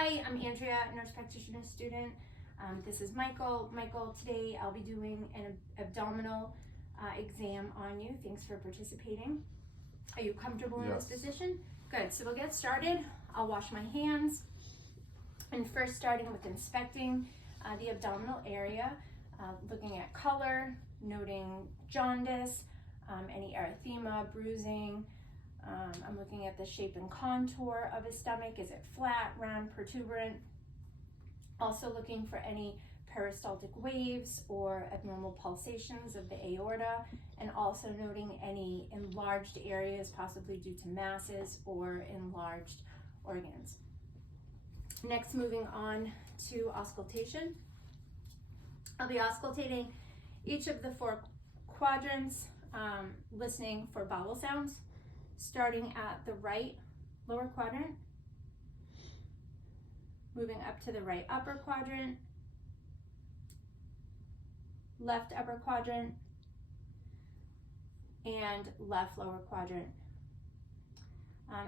Hi, I'm Andrea, nurse practitioner student. This is Michael. Michael, today I'll be doing an abdominal exam on you. Thanks for participating. Are you comfortable in this position? Good, so we'll get started. I'll wash my hands. And first starting with inspecting the abdominal area, looking at color, noting jaundice, any erythema, bruising. I'm looking at the shape and contour of his stomach. Is it flat, round, protuberant? Also looking for any peristaltic waves or abnormal pulsations of the aorta, and also noting any enlarged areas, possibly due to masses or enlarged organs. Next, moving on to auscultation. I'll be auscultating each of the 4 quadrants, listening for vowel sounds, starting at the right lower quadrant, moving up to the right upper quadrant, left upper quadrant, and left lower quadrant.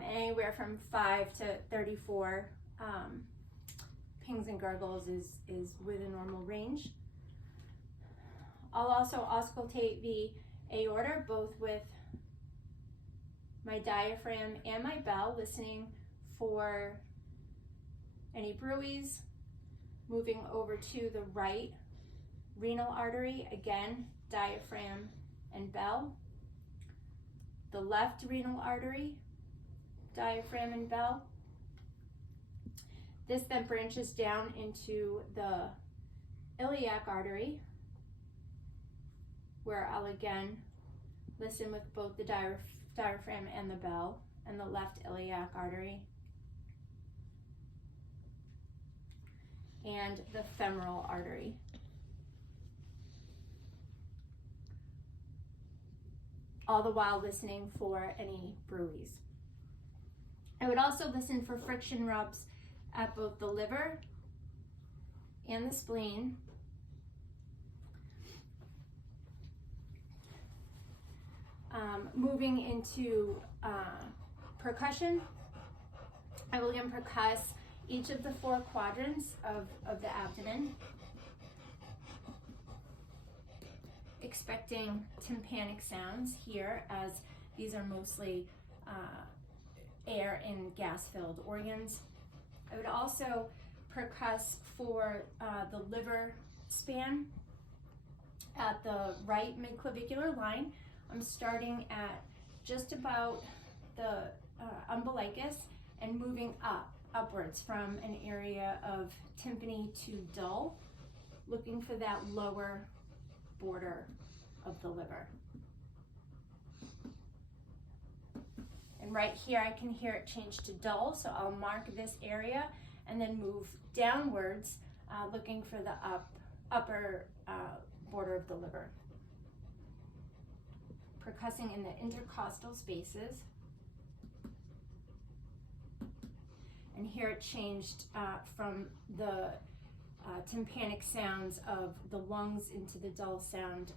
Anywhere from 5 to 34 pings and gurgles is within normal range. I'll also auscultate the aorta, both with my diaphragm and my bell, listening for any bruits. Moving over to the right renal artery, again, diaphragm and bell. The left renal artery, diaphragm and bell. This then branches down into the iliac artery, where I'll again listen with both the diaphragm and the bell, and the left iliac artery, and the femoral artery. All the while listening for any bruits. I would also listen for friction rubs at both the liver and the spleen. Moving into percussion, I will again percuss each of the 4 quadrants of the abdomen, expecting tympanic sounds here, as these are mostly air and gas-filled organs. I would also percuss for the liver span at the right midclavicular line. I'm starting at just about the umbilicus and moving upwards from an area of tympany to dull, looking for that lower border of the liver. And right here I can hear it change to dull, so I'll mark this area and then move downwards, looking for the upper border of the liver. Percussing in the intercostal spaces. And here it changed from the tympanic sounds of the lungs into the dull sound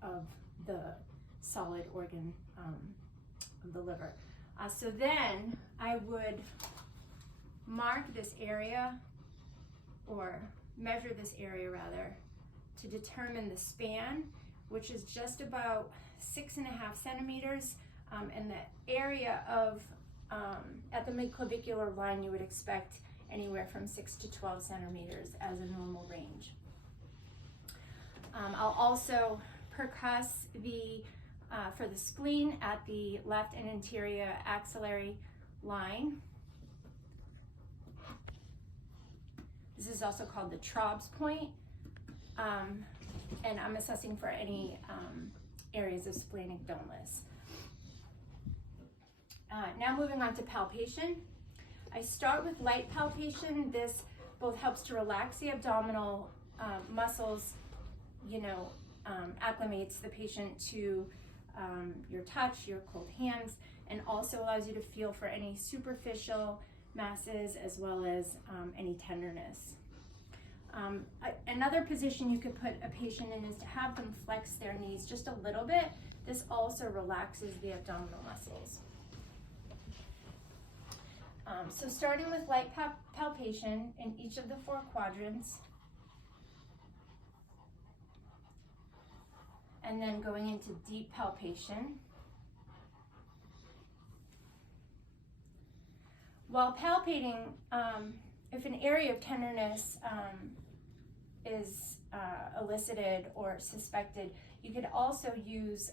of the solid organ of the liver. So then I would mark this area, or measure this area rather, to determine the span, which is just about 6.5 centimeters, and the area of at the midclavicular line you would expect anywhere from 6 to 12 centimeters as a normal range. I'll also percuss for the spleen at the left and anterior axillary line. This is also called the Traub's point, and I'm assessing for any areas of splenic dullness. Now moving on to palpation. I start with light palpation. This both helps to relax the abdominal muscles, acclimates the patient to your touch, your cold hands, and also allows you to feel for any superficial masses as well as any tenderness. Another position you could put a patient in is to have them flex their knees just a little bit. This also relaxes the abdominal muscles. So starting with light palpation in each of the 4 quadrants, and then going into deep palpation. While palpating, if an area of tenderness is elicited or suspected, you could also use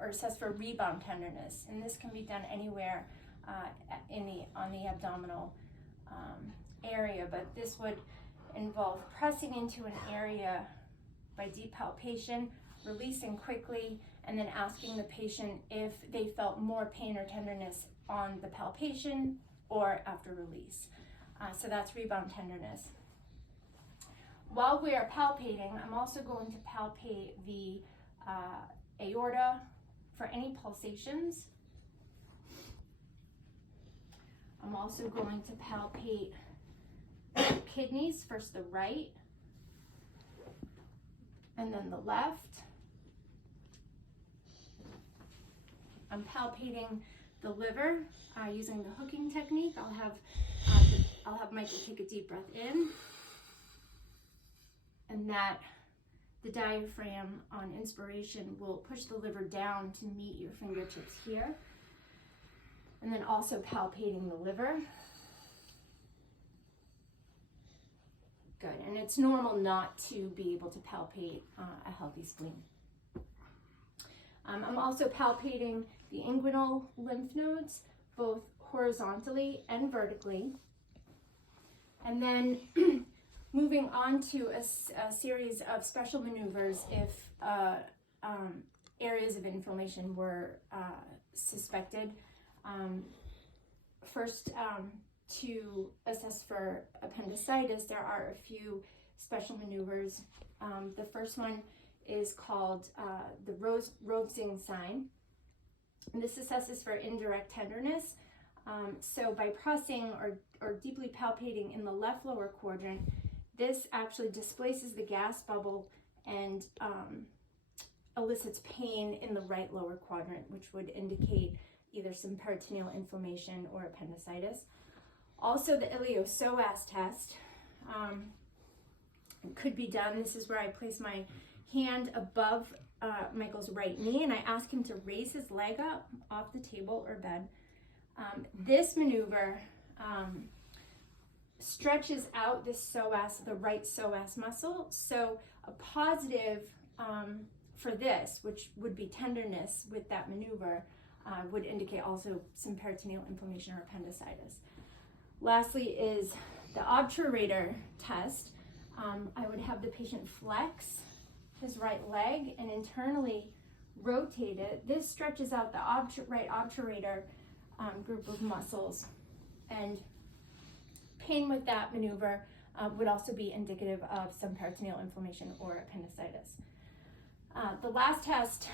or assess for rebound tenderness, and this can be done anywhere on the abdominal area, but this would involve pressing into an area by deep palpation, releasing quickly, and then asking the patient if they felt more pain or tenderness on the palpation or after release. So that's rebound tenderness. While we are palpating, I'm also going to palpate the aorta for any pulsations. I'm also going to palpate the kidneys, first the right, and then the left. I'm palpating the liver using the hooking technique. I'll have Michael take a deep breath in, and that the diaphragm on inspiration will push the liver down to meet your fingertips here. And then also palpating the liver. Good, and it's normal not to be able to palpate a healthy spleen. I'm also palpating the inguinal lymph nodes, both horizontally and vertically. And then moving on to a series of special maneuvers if areas of inflammation were suspected. First, to assess for appendicitis, there are a few special maneuvers. The first one is called the Rosing sign. And this assesses for indirect tenderness. So by pressing or deeply palpating in the left lower quadrant, this actually displaces the gas bubble and elicits pain in the right lower quadrant, which would indicate either some peritoneal inflammation or appendicitis. Also, the iliopsoas test could be done. This is where I place my hand above Michael's right knee, and I ask him to raise his leg up off the table or bed. This maneuver stretches out this psoas, the right psoas muscle. So a positive for this, which would be tenderness with that maneuver, would indicate also some peritoneal inflammation or appendicitis. Lastly is the obturator test. I would have the patient flex his right leg and internally rotate it. This stretches out the right obturator group of muscles, and pain with that maneuver would also be indicative of some peritoneal inflammation or appendicitis. The last test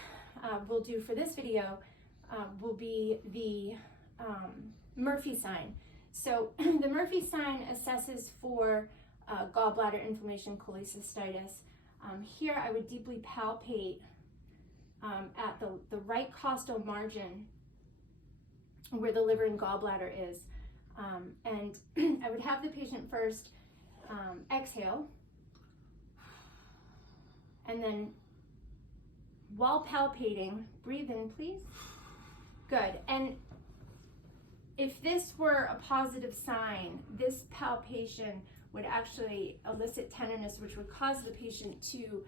we'll do for this video will be the Murphy sign. So the Murphy sign assesses for gallbladder inflammation, cholecystitis. Here I would deeply palpate at the right costal margin where the liver and gallbladder is. And I would have the patient first exhale, and then while palpating, breathe in, please. Good. And if this were a positive sign, this palpation would actually elicit tenderness, which would cause the patient to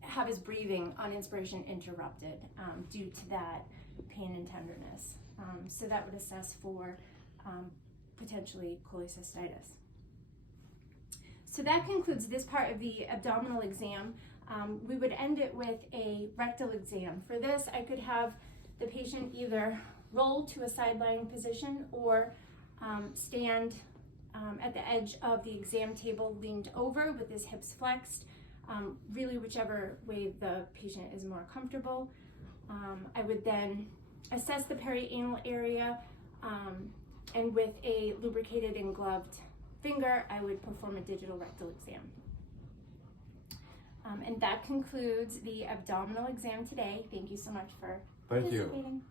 have his breathing on inspiration interrupted due to that pain and tenderness. So that would assess for potentially cholecystitis. So that concludes this part of the abdominal exam. We would end it with a rectal exam. For this, I could have the patient either roll to a side-lying position or stand at the edge of the exam table, leaned over with his hips flexed, really whichever way the patient is more comfortable. I would then assess the perianal area, and with a lubricated and gloved finger, I would perform a digital rectal exam. And that concludes the abdominal exam today. Thank you so much for participating.